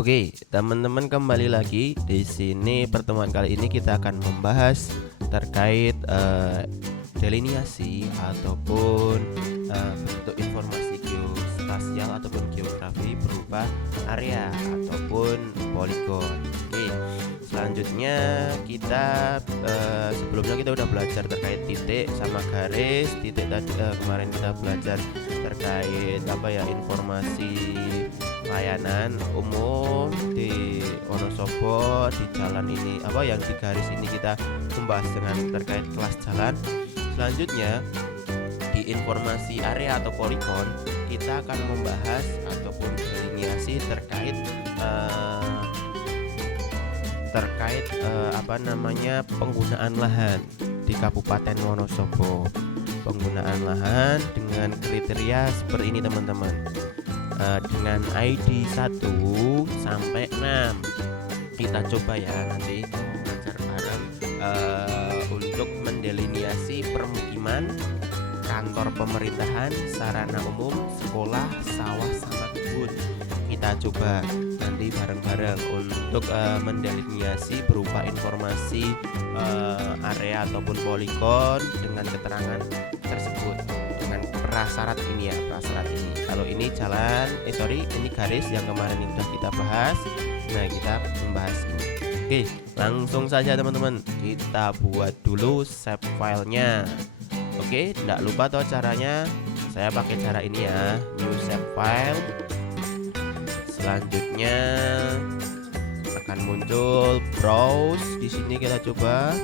Oke, teman-teman kembali lagi di sini. Pertemuan kali ini kita akan membahas terkait delineasi ataupun bentuk informasi geospasial ataupun geografi berupa area ataupun poligon. Oke, selanjutnya kita sebelumnya kita udah belajar terkait titik sama garis. Titik tadi kemarin kita belajar terkait informasi layanan umum di Wonosobo. Di jalan ini yang di garis ini kita membahas dengan terkait kelas jalan. Selanjutnya di informasi area atau poligon kita akan membahas ataupun delineasi terkait penggunaan lahan di Kabupaten Wonosobo. Penggunaan lahan dengan kriteria seperti ini teman-teman, dengan ID 1 sampai 6. Kita coba ya nanti belajar bareng untuk mendelineasi permukiman, kantor pemerintahan, sarana umum, sekolah, sawah sama kebun. Kita coba nanti bareng-bareng untuk mendelineasi berupa informasi area ataupun poligon dengan keterangan tersebut dengan prasyarat ini. Kalau ini jalan, ini garis yang kemarin ini sudah kita bahas. Nah, kita membahas ini. Oke, langsung saja teman-teman, kita buat dulu save filenya. Oke, tidak lupa toh caranya. Saya pakai cara ini ya, new save file. Selanjutnya akan muncul browse. Di sini kita coba.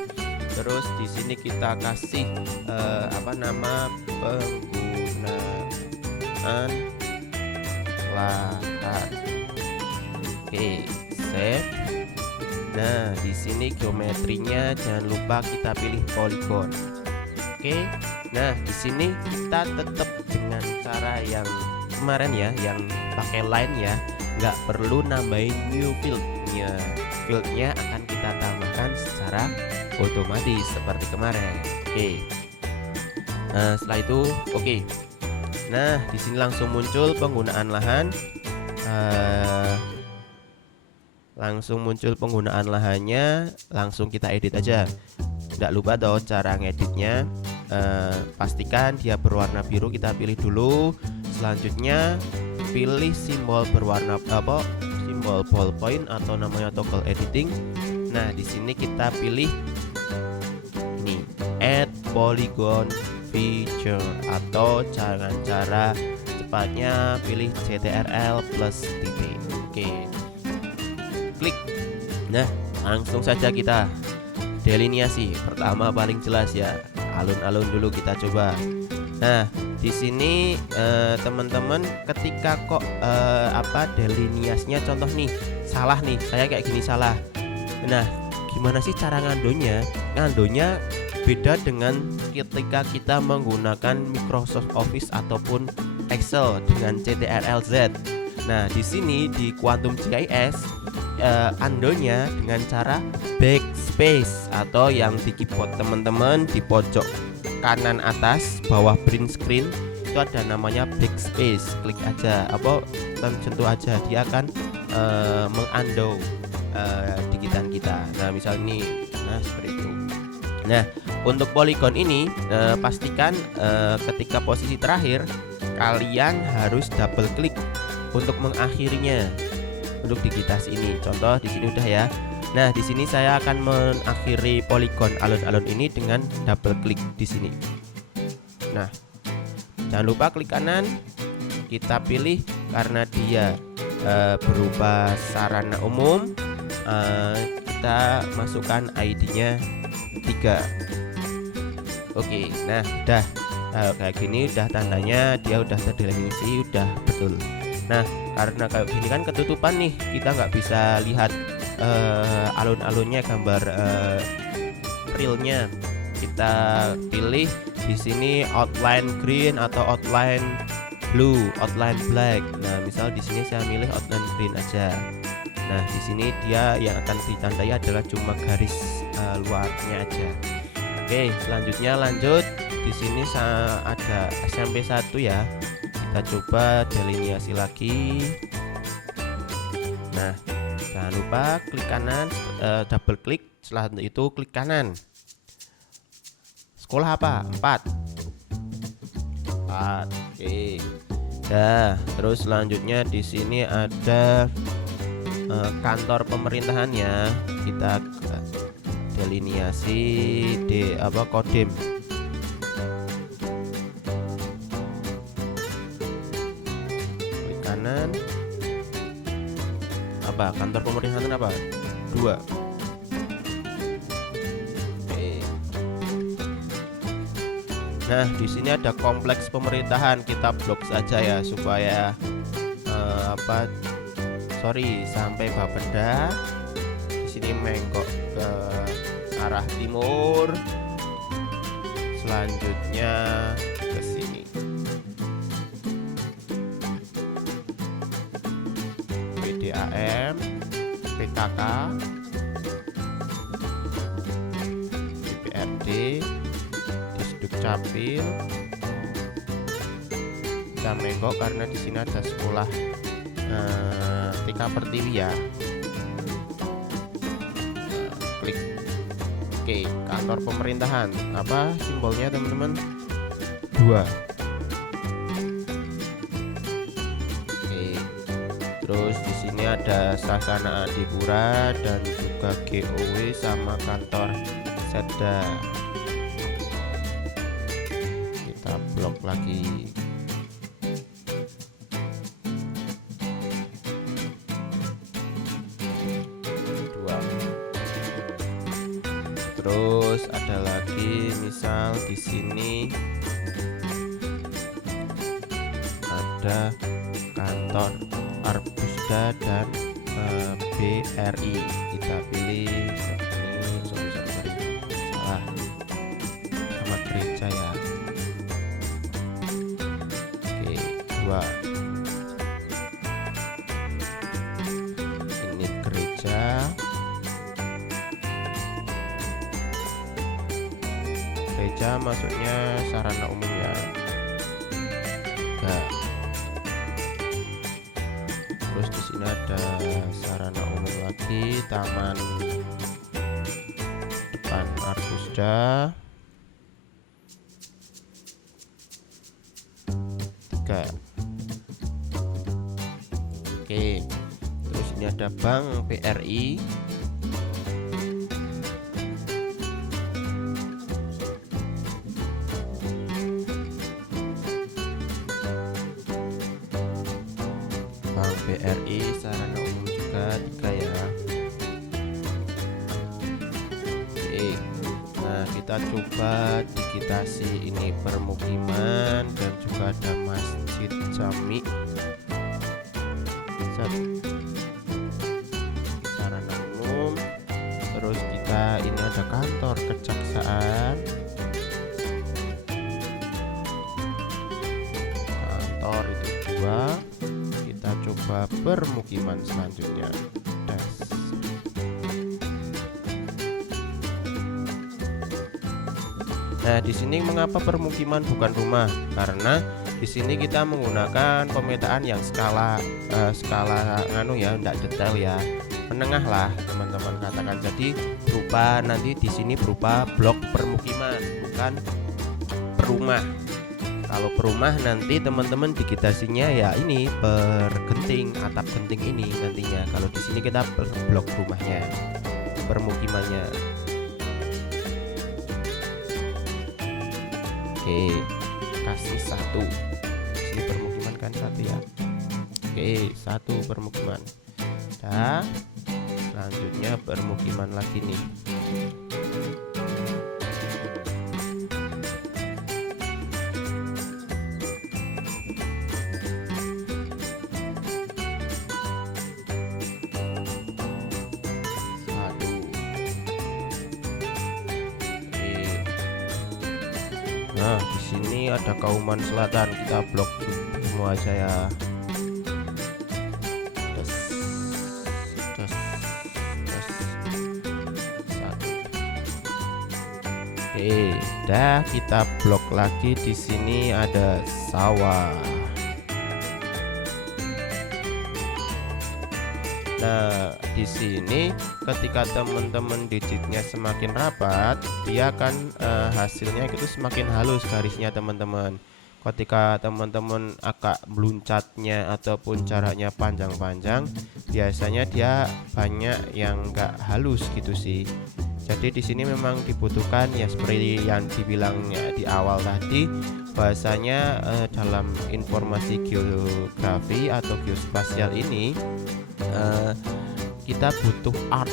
Terus di sini kita kasih nama penggunaan lahan. Oke, save. Nah, di sini geometrinya jangan lupa kita pilih poligon. Oke. Nah, di sini kita tetap dengan cara yang kemarin ya, yang pakai line ya. Nggak perlu nambahin new fieldnya. Fieldnya akan kita tambahkan secara otomatis seperti kemarin. Oke. Nah, setelah itu oke. Nah, di sini langsung muncul penggunaan lahan. Langsung muncul penggunaan lahannya. Langsung kita edit aja. Tidak lupa dong cara ngeditnya. Pastikan dia berwarna biru, kita pilih dulu. Selanjutnya pilih simbol berwarna simbol ballpoint atau namanya toggle editing. Nah, di sini kita pilih ini, add polygon feature, atau dengan cara cepatnya pilih CTRL plus titik. Oke, klik. Nah, langsung saja kita delineasi. Pertama paling jelas ya, alun-alun dulu kita coba. Nah, di sini teman-teman ketika kok delineasinya contoh nih salah nih, saya kayak gini salah. Nah, gimana sih cara ngandonya? Ngandonya beda dengan ketika kita menggunakan Microsoft Office ataupun Excel dengan CTRL-Z. Nah, di sini di Quantum GIS andonya dengan cara backspace, atau yang di keyboard teman-teman di pojok kanan atas bawah print screen itu ada namanya backspace. Klik aja sentuh aja, dia akan mengundo digitan kita. Nah, misal ini, nah seperti itu. Nah, untuk poligon ini pastikan ketika posisi terakhir kalian harus double klik untuk mengakhirinya. Untuk digitasi ini, contoh di sini udah ya. Nah, di sini saya akan mengakhiri poligon alun-alun ini dengan double klik di sini. Nah, jangan lupa klik kanan, kita pilih karena dia berupa sarana umum. Kita masukkan ID-nya 3. Oke, nah udah kayak gini, udah tandanya dia udah terdelineasi, udah betul. Nah, karena kayak gini kan ketutupan nih, kita nggak bisa lihat alun-alunnya, gambar realnya. Kita pilih di sini outline green atau outline blue, outline black. Nah, misal di sini saya milih outline green aja. Nah, di sini dia yang akan ditandai adalah cuma garis luarnya aja. Oke, selanjutnya lanjut. Di sini ada SMP 1 ya. Kita coba delineasi lagi. Nah, jangan lupa klik kanan, double klik. Setelah itu klik kanan. Sekolah apa? 4. Oke. Nah, terus selanjutnya di sini ada kantor pemerintahannya. Kita deliniasi Kodim. Klik kanan. Apa? Kantor pemerintahan apa? 2. Nah, di sini ada kompleks pemerintahan, kita blok saja ya supaya sampai Bapeda. Di sini mengkok ke arah timur. Selanjutnya ke sini. PDAM, PKK, DPRD, Capil. Kita menggok karena di sini ada sekolah TK Pertiwi ya. Klik. Oke, kantor pemerintahan. Apa simbolnya teman-teman? 2. Oke. Terus di sini ada Sasana Adipura dan juga GOW sama kantor Setda. Blok lagi. Terus ada lagi, misal di sini ada kantor Arbusda dan BRI. Kita pilih ini, salah sama gereja ya. Ini gereja. Gereja maksudnya sarana umum ya. Nah, terus di sini ada sarana umum lagi, taman depan Arbusda. 3. Oke, terus ini ada Bank BRI. Bank BRI sarana umum juga 3 ya. Oke, nah kita coba digitasi ini permukiman dan juga ada Masjid Jami. Sarana umum. Terus kita ini ada kantor kejaksaan. Kantor itu 2. Kita coba permukiman selanjutnya. Nah, di sini mengapa permukiman bukan rumah? Karena di sini kita menggunakan pemetaan yang skala enggak detail ya, menengah lah teman-teman katakan. Jadi berupa nanti di sini berupa blok permukiman, bukan perumah. Kalau perumah nanti teman-teman digitasinya ya ini per genting, atap genting ini nantinya. Kalau di sini kita per blok rumahnya, permukimannya. Oke, kasih 1. Sini permukiman kan 1 ya. Oke, 1 permukiman. Nah, selanjutnya permukiman lagi nih. Nah, di sini ada Kauman Selatan, kita blok semua aja ya. Terus. 1. Oke, dah kita blok lagi. Di sini ada sawah. Nah, di sini ketika teman-teman digitnya semakin rapat, dia akan hasilnya itu semakin halus garisnya teman-teman. Ketika teman-teman agak meluncatnya ataupun jaraknya panjang-panjang, biasanya dia banyak yang enggak halus gitu sih. Jadi di sini memang dibutuhkan ya seperti yang dibilangnya di awal tadi, bahasanya dalam informasi geografi atau geospasial ini kita butuh art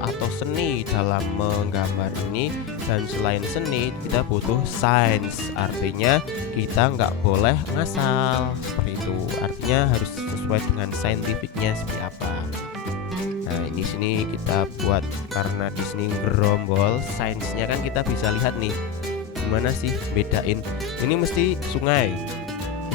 atau seni dalam menggambar ini, dan selain seni kita butuh sains, artinya kita nggak boleh ngasal seperti itu, artinya harus sesuai dengan saintifiknya seperti apa. Nah ini sini kita buat, karena di sini gerombol sainsnya kan kita bisa lihat nih gimana sih bedain ini mesti sungai,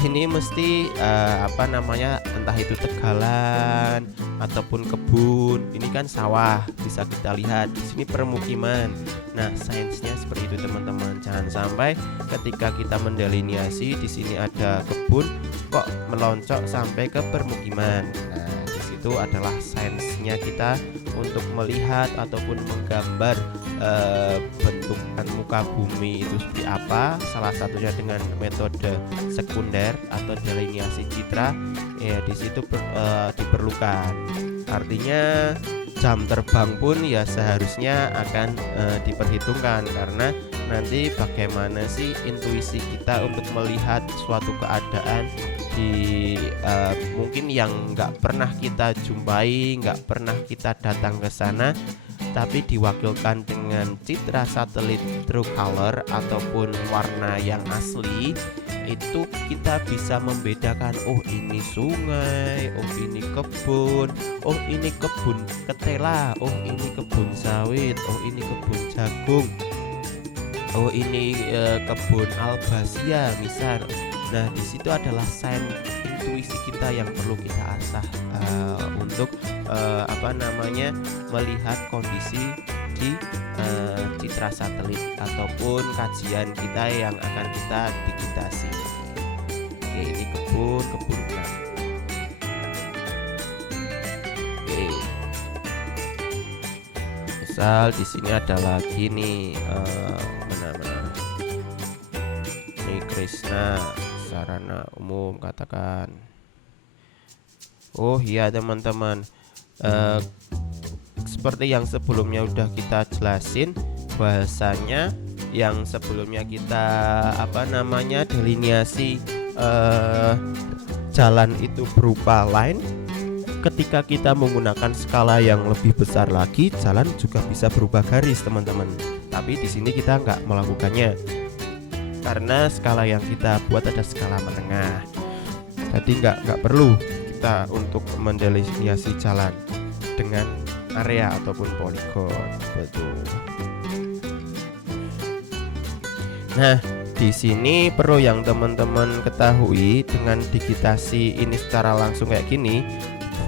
ini mesti apa namanya, entah itu tegalan ataupun kebun, ini kan sawah bisa kita lihat, di sini permukiman. Nah sainsnya seperti itu teman-teman, jangan sampai ketika kita mendelineasi di sini ada kebun kok meloncok sampai ke permukiman. Nah di situ adalah sainsnya kita untuk melihat ataupun menggambar bentukan muka bumi itu seperti apa, salah satunya dengan metode sekunder atau delineasi citra ya, di situ diperlukan. Artinya jam terbang pun ya seharusnya akan diperhitungkan, karena nanti bagaimana sih intuisi kita untuk melihat suatu keadaan di mungkin yang nggak pernah kita jumpai, nggak pernah kita datang ke sana, tapi diwakilkan dengan citra satelit true color ataupun warna yang asli, itu kita bisa membedakan, oh ini sungai, oh ini kebun, oh ini kebun ketela, oh ini kebun sawit, oh ini kebun jagung, oh ini kebun albasia misal. Nah di situ adalah intuisi kita yang perlu kita asah untuk apa namanya, melihat kondisi di citra satelit ataupun kajian kita yang akan kita digitasi. Oke, ini kebun. Nah. Oke. Misal di sini ada lagi nih mana? Ini Krishna, sarana umum katakan. Oh iya teman-teman, seperti yang sebelumnya udah kita jelasin, bahasanya yang sebelumnya kita apa namanya, delineasi jalan itu berupa line. Ketika kita menggunakan skala yang lebih besar lagi, jalan juga bisa berubah garis teman-teman. Tapi di sini kita nggak melakukannya, karena skala yang kita buat ada skala menengah. Jadi nggak perlu kita untuk mendelineasi jalan dengan area ataupun poligon. Betul. Nah, di sini perlu yang teman-teman ketahui, dengan digitasi ini secara langsung kayak gini,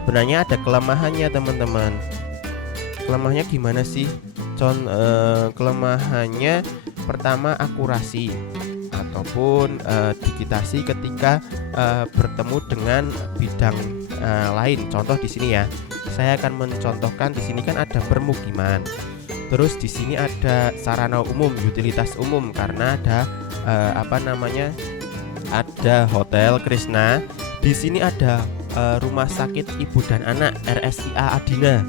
sebenarnya ada kelemahannya teman-teman. Kelemahannya gimana sih? Kelemahannya pertama akurasi ataupun digitasi ketika bertemu dengan bidang lain. Contoh di sini ya, saya akan mencontohkan di sini kan ada permukiman. Terus di sini ada sarana umum, utilitas umum, karena ada apa namanya? Ada Hotel Krishna. Di sini ada Rumah Sakit Ibu dan Anak RSIA Adina.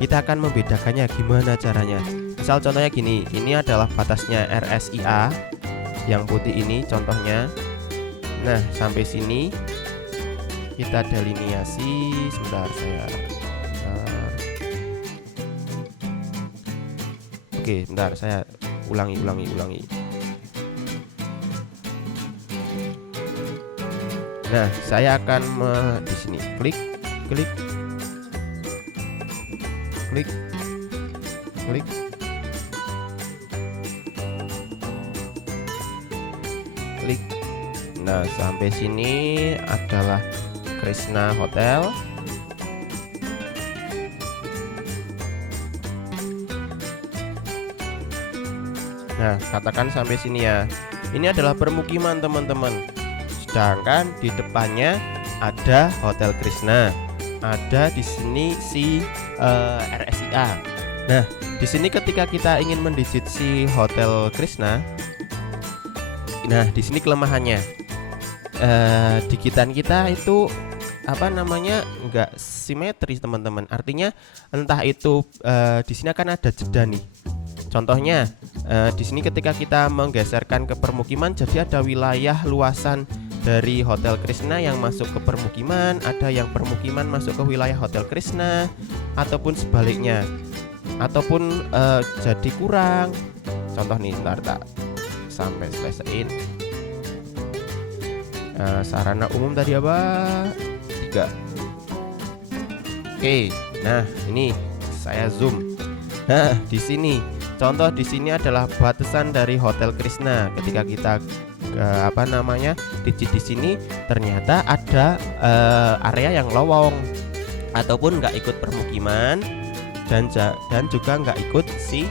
Kita akan membedakannya gimana caranya. Misal contohnya gini, ini adalah batasnya RSIA yang putih ini contohnya. Nah, sampai sini kita delineasi. Sebentar saya Oke, bentar saya ulangi. Nah, saya akan di sini klik. Nah, sampai sini adalah Krishna Hotel. Nah, katakan sampai sini ya. Ini adalah permukiman teman-teman. Sedangkan di depannya ada Hotel Krishna. ada di sini si RSIA. Nah, di sini ketika kita ingin mendigit si Hotel Krishna, nah di sini kelemahannya, digitan kita itu apa namanya nggak simetris teman-teman. Artinya entah itu di sini akan ada jeda nih. Contohnya di sini ketika kita menggeserkan ke permukiman, jadi ada wilayah luasan dari Hotel Krishna yang masuk ke permukiman, ada yang permukiman masuk ke wilayah Hotel Krishna, ataupun sebaliknya, ataupun jadi kurang. Contoh nih, ntar tak sampai selesaiin. Sarana umum tadi apa? 3. Oke, nah ini saya zoom. Nah, di sini contoh di sini adalah batasan dari Hotel Krishna. Ketika kita digit di sini, ternyata ada area yang lowong ataupun nggak ikut permukiman dan juga nggak ikut si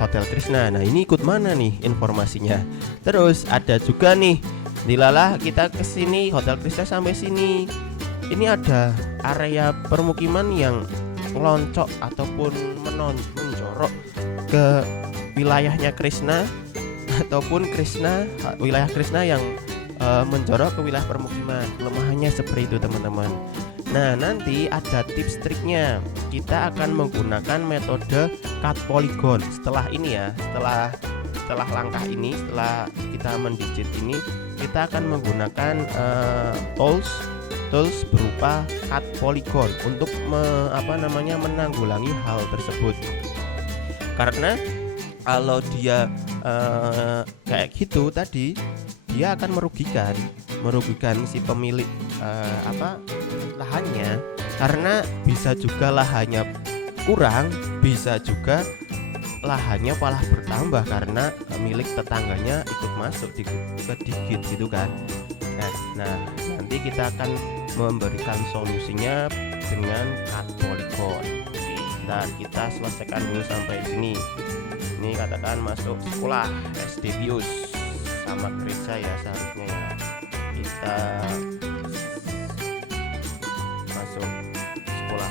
Hotel Krishna. Nah, ini ikut mana nih informasinya? Terus ada juga nih, dilalah kita ke sini Hotel Krishna sampai sini. Ini ada area permukiman yang meloncok ataupun menjorok ke wilayahnya Krishna, ataupun wilayah Krishna yang menjorok ke wilayah permukiman. Kelemahannya seperti itu teman-teman. Nah, nanti ada tips triknya. Kita akan menggunakan metode cut polygon. Setelah ini ya, setelah langkah ini, setelah kita mendigit ini, kita akan menggunakan tools berupa cut polygon untuk menanggulangi hal tersebut. Karena kalau dia kayak gitu tadi, dia akan merugikan si pemilik lahannya, karena bisa juga lahannya kurang, bisa juga lahannya malah bertambah karena milik tetangganya ikut masuk ke digit gitu kan. Nah, nanti kita akan memberikan solusinya dengan cut polygon. Dan kita selesaikan dulu sampai sini. Ini katakan masuk sekolah SD Bius sama gereja ya, seharusnya ya. Kita masuk sekolah.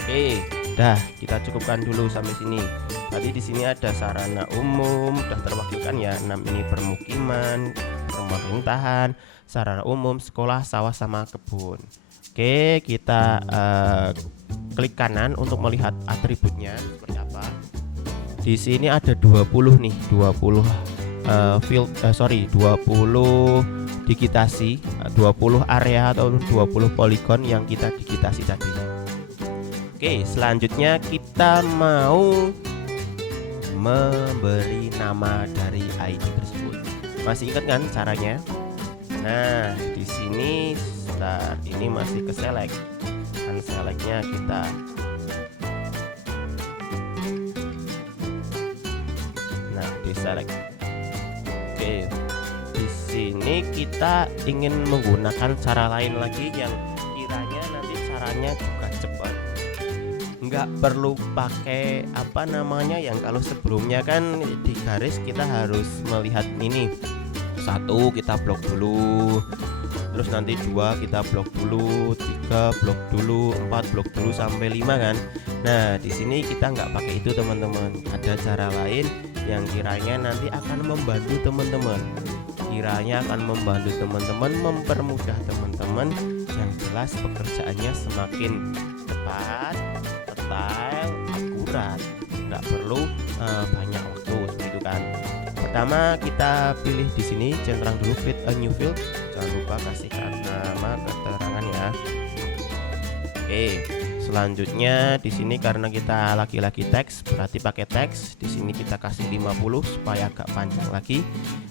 Oke, dah kita cukupkan dulu sampai sini. Tadi di sini ada sarana umum, sudah terwakilkan ya. 6 ini permukiman, pemerintahan, sarana umum, sekolah, sawah sama kebun. Oke, kita klik kanan untuk melihat atributnya seperti apa. Di sini ada 20 nih, 20 20 digitasi, 20 area atau 20 poligon yang kita digitasi tadi. Oke, selanjutnya kita mau memberi nama dari ID tersebut. Masih ingat kan caranya? Nah, di sini start ini masih ke select. Dan selectnya kita di select. Oke, di sini kita ingin menggunakan cara lain lagi yang kiranya nanti caranya juga cepat. Nggak perlu pakai yang kalau sebelumnya kan di garis kita harus melihat ini. 1 kita blok dulu, terus nanti 2 kita blok dulu, 3 blok dulu, 4 blok dulu sampai 5 kan. Nah, di sini kita nggak pakai itu teman-teman. Ada cara lain yang kiranya nanti akan membantu teman-teman. Mempermudah teman-teman, yang jelas pekerjaannya semakin cepat, detail, akurat, nggak perlu banyak waktu seperti itu kan. Pertama kita pilih di sini, centang dulu, create a new field. Jangan lupa kasih nama keterangan ya. Oke, selanjutnya di sini karena kita laki-laki teks, berarti pakai teks. Di sini kita kasih 50 supaya agak panjang lagi.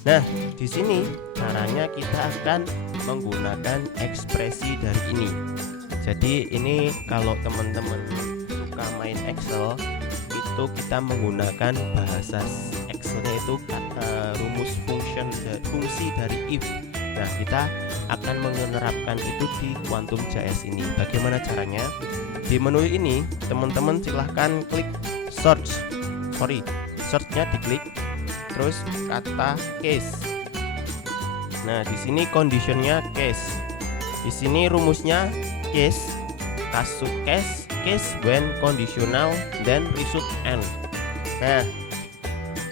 Nah, di sini caranya kita akan menggunakan ekspresi dari ini. Jadi ini kalau teman-teman suka main Excel, itu kita menggunakan bahasa Excelnya itu rumus fungsi dari if. Nah, kita akan menerapkan itu di Quantum JS ini. Bagaimana caranya? Di menu ini teman-teman silahkan klik searchnya diklik, terus kata case. Nah, di sini conditionnya case. Di sini rumusnya case, kasus case when conditional then result and. Nah,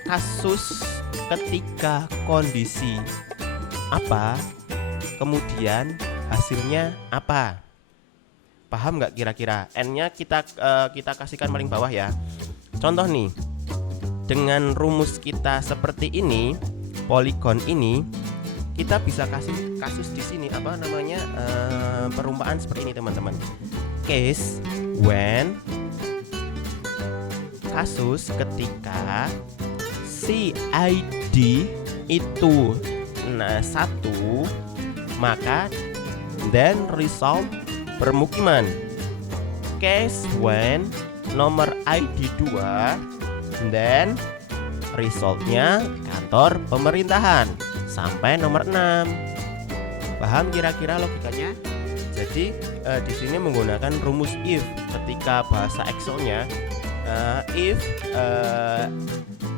kasus ketika kondisi apa, kemudian hasilnya apa. Paham nggak kira-kira? N-nya kita kasihkan paling bawah ya. Contoh nih, dengan rumus kita seperti ini, poligon ini, kita bisa kasih kasus di sini apa namanya, perumpamaan seperti ini teman-teman. Case when, kasus ketika si ID itu 1, maka then result permukiman. Case when nomor ID 2, then resultnya kantor pemerintahan sampai nomor 6. Paham kira-kira logikanya? Jadi di sini menggunakan rumus if. Ketika bahasa Excelnya if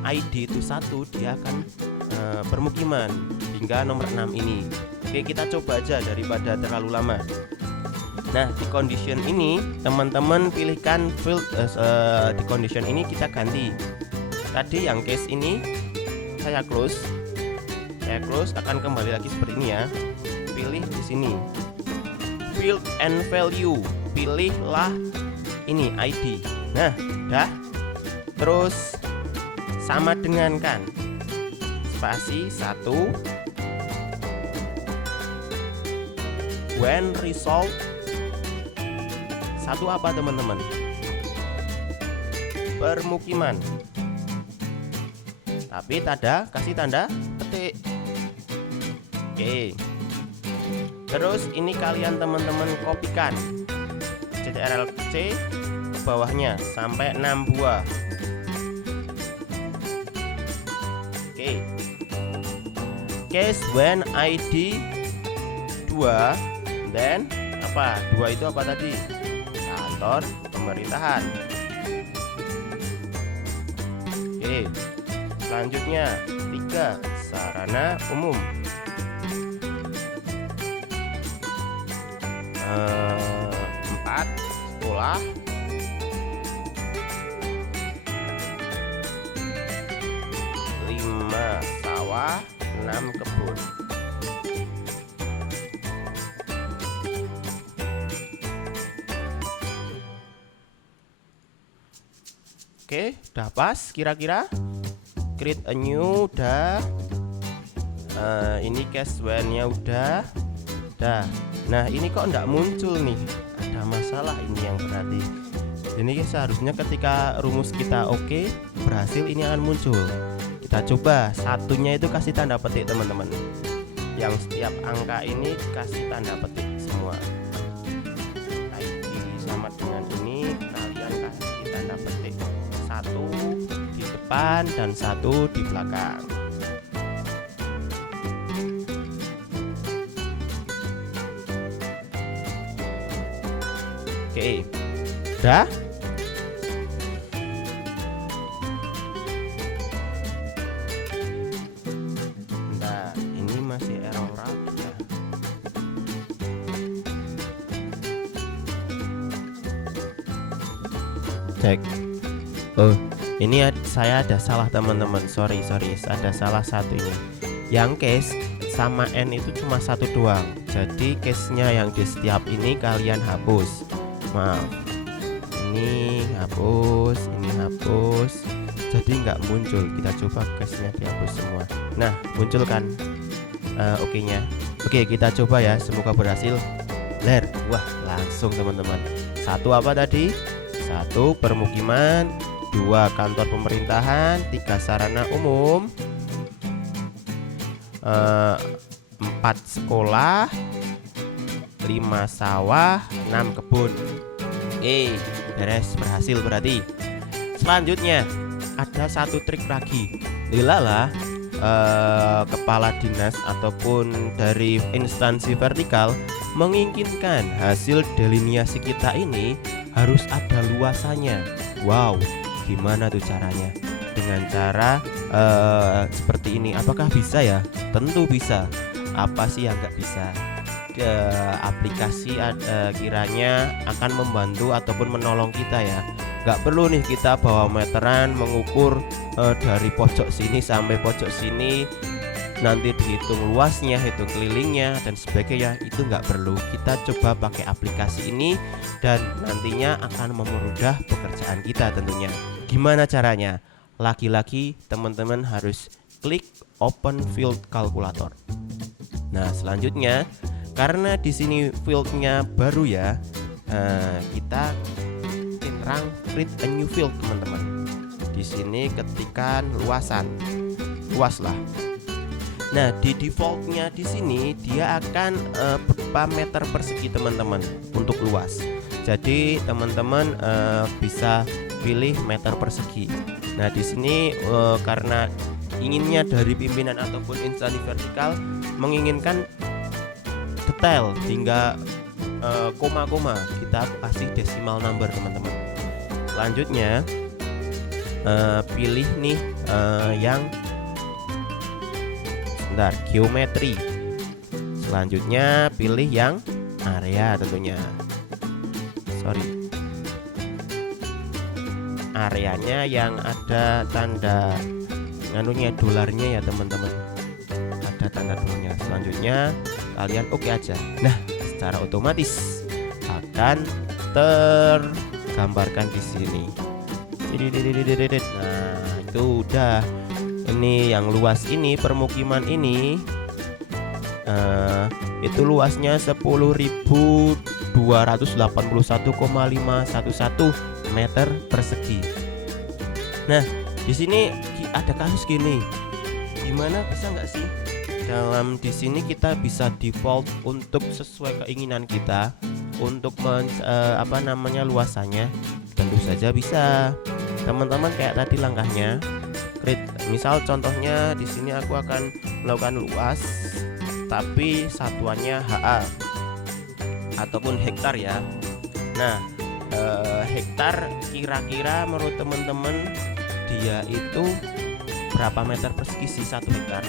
ID itu 1, dia akan permukiman hingga nomor 6 ini. Oke, kita coba aja daripada terlalu lama. Nah, di condition ini teman-teman pilihkan field. Di condition ini kita ganti. Tadi yang case ini saya close, akan kembali lagi seperti ini ya. Pilih di sini field and value, pilihlah ini ID. Nah, dah. Terus sama dengan kan, spasi 1 when result 1 apa teman-teman? Permukiman. Tapi kasih tanda petik. Oke. Terus ini kalian teman-teman kopikan CTRL-C ke bawahnya sampai 6 buah. Oke. Case when ID 2, then apa? 2 itu apa tadi? Kantor pemerintahan. Oke. Selanjutnya 3, sarana umum. 4, sekolah. 5, sawah. 6, kebun. Oke, udah pas kira-kira. Create a new udah. Ini case when-nya udah. Nah, ini kok enggak muncul nih? Ada masalah ini yang berarti. Ini seharusnya ketika rumus kita oke, berhasil, ini akan muncul. Kita coba, satunya itu kasih tanda petik teman-teman. Yang setiap angka ini kasih tanda petik semua. ID sama dengan ini, kalian kasih tanda petik. 1 di depan dan 1 di belakang. Oke, udah. Nah, ini masih error lagi ya. Cek. Oh, ini saya ada salah teman-teman. Sorry, ada salah satu ini. Yang case sama N itu cuma 1 doang. Jadi case-nya yang di setiap ini kalian hapus. Maaf, ini hapus, jadi nggak muncul. Kita coba case-nya dihapus semua. Nah, muncul kan oke-nya. Oke, kita coba ya, semoga berhasil. Wah, langsung teman-teman. 1 apa tadi? 1 permukiman, 2 kantor pemerintahan, 3 sarana umum, 4 sekolah, 5 sawah, 6 kebun. Beres, berhasil berarti. Selanjutnya ada satu trik lagi. Lilalah kepala dinas ataupun dari instansi vertikal menginginkan hasil delineasi kita ini harus ada luasannya. Wow, gimana tuh caranya? dengan cara seperti ini. Apakah bisa ya? Tentu bisa. Apa sih yang nggak bisa? Aplikasi kiranya akan membantu ataupun menolong kita ya. Nggak perlu nih kita bawa meteran mengukur dari pojok sini sampai pojok sini, nanti dihitung luasnya, hitung kelilingnya dan sebagainya. Itu nggak perlu. Kita coba pakai aplikasi ini dan nantinya akan mempermudah pekerjaan kita tentunya. Gimana caranya? Lagi-lagi teman-teman harus klik Open Field Calculator. Nah, selanjutnya karena di sini fieldnya baru ya, kita run create a new field teman-teman. Di sini ketikkan luasan, luas lah. Nah, di defaultnya di sini dia akan berapa meter persegi teman-teman untuk luas. Jadi teman-teman bisa pilih meter persegi. Nah, di sini karena inginnya dari pimpinan ataupun instansi vertikal menginginkan detail hingga koma-koma, kita kasih decimal number teman-teman. Selanjutnya pilih nih yang geometri. Selanjutnya pilih yang area tentunya. Areanya yang ada tanda nganunya dolarnya ya teman-teman. Ada tanda dolarnya. Selanjutnya kalian oke aja. Nah, secara otomatis akan tergambarkan di sini. Nah, itu udah. Ini yang luas ini, permukiman ini itu luasnya 10.281,511 meter persegi. Nah, di sini ada kasus gini. Gimana bisa nggak sih? Di sini kita bisa default untuk sesuai keinginan kita untuk luasannya. Tentu saja bisa. Teman-teman kayak tadi langkahnya. Misal contohnya di sini aku akan melakukan luas tapi satuannya HA ataupun hektar ya. Nah, hektar kira-kira menurut teman-teman dia itu berapa meter persegi sih 1 hektar?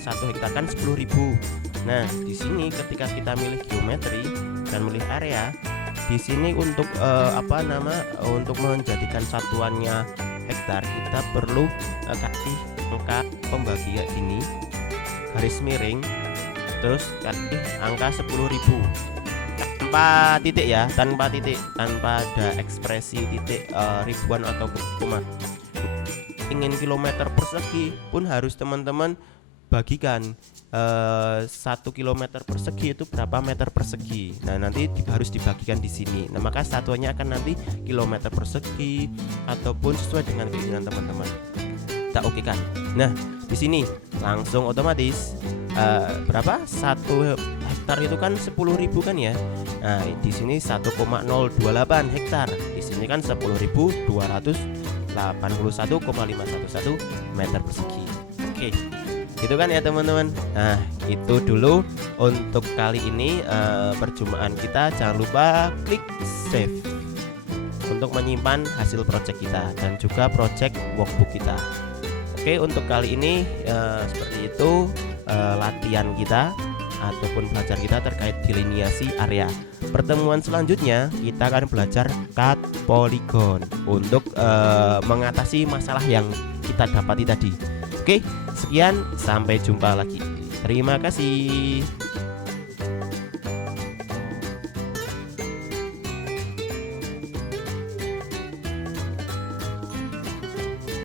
1 hektar kan 10.000. Nah, di sini ketika kita milih geometri dan milih area, di sini untuk untuk menjadikan satuannya hektar, kita perlu kasih angka pembagian ini garis miring, terus kasih angka 10.000 tanpa titik ya, tanpa ada ekspresi titik ribuan atau koma. Ingin kilometer persegi pun harus teman-teman bagikan 1 kilometer persegi itu berapa meter persegi. Nah, nanti harus dibagikan di sini. Nah, maka satuannya akan nanti kilometer persegi ataupun sesuai dengan keinginan teman-teman. Kita oke kan. Nah, di sini langsung otomatis berapa? 1 hektar itu kan 10.000 kan ya. Nah, di sini 1,028 hektar. Di sini kan 10.281,511 meter persegi. Oke. Gitu kan ya teman-teman. Nah, itu dulu untuk kali ini perjumpaan kita. Jangan lupa klik save untuk menyimpan hasil project kita dan juga project workbook kita. Oke, untuk kali ini seperti itu latihan kita ataupun belajar kita terkait deliniasi area. Pertemuan selanjutnya kita akan belajar cut polygon untuk mengatasi masalah yang kita dapati tadi. Oke, sekian, sampai jumpa lagi. Terima kasih.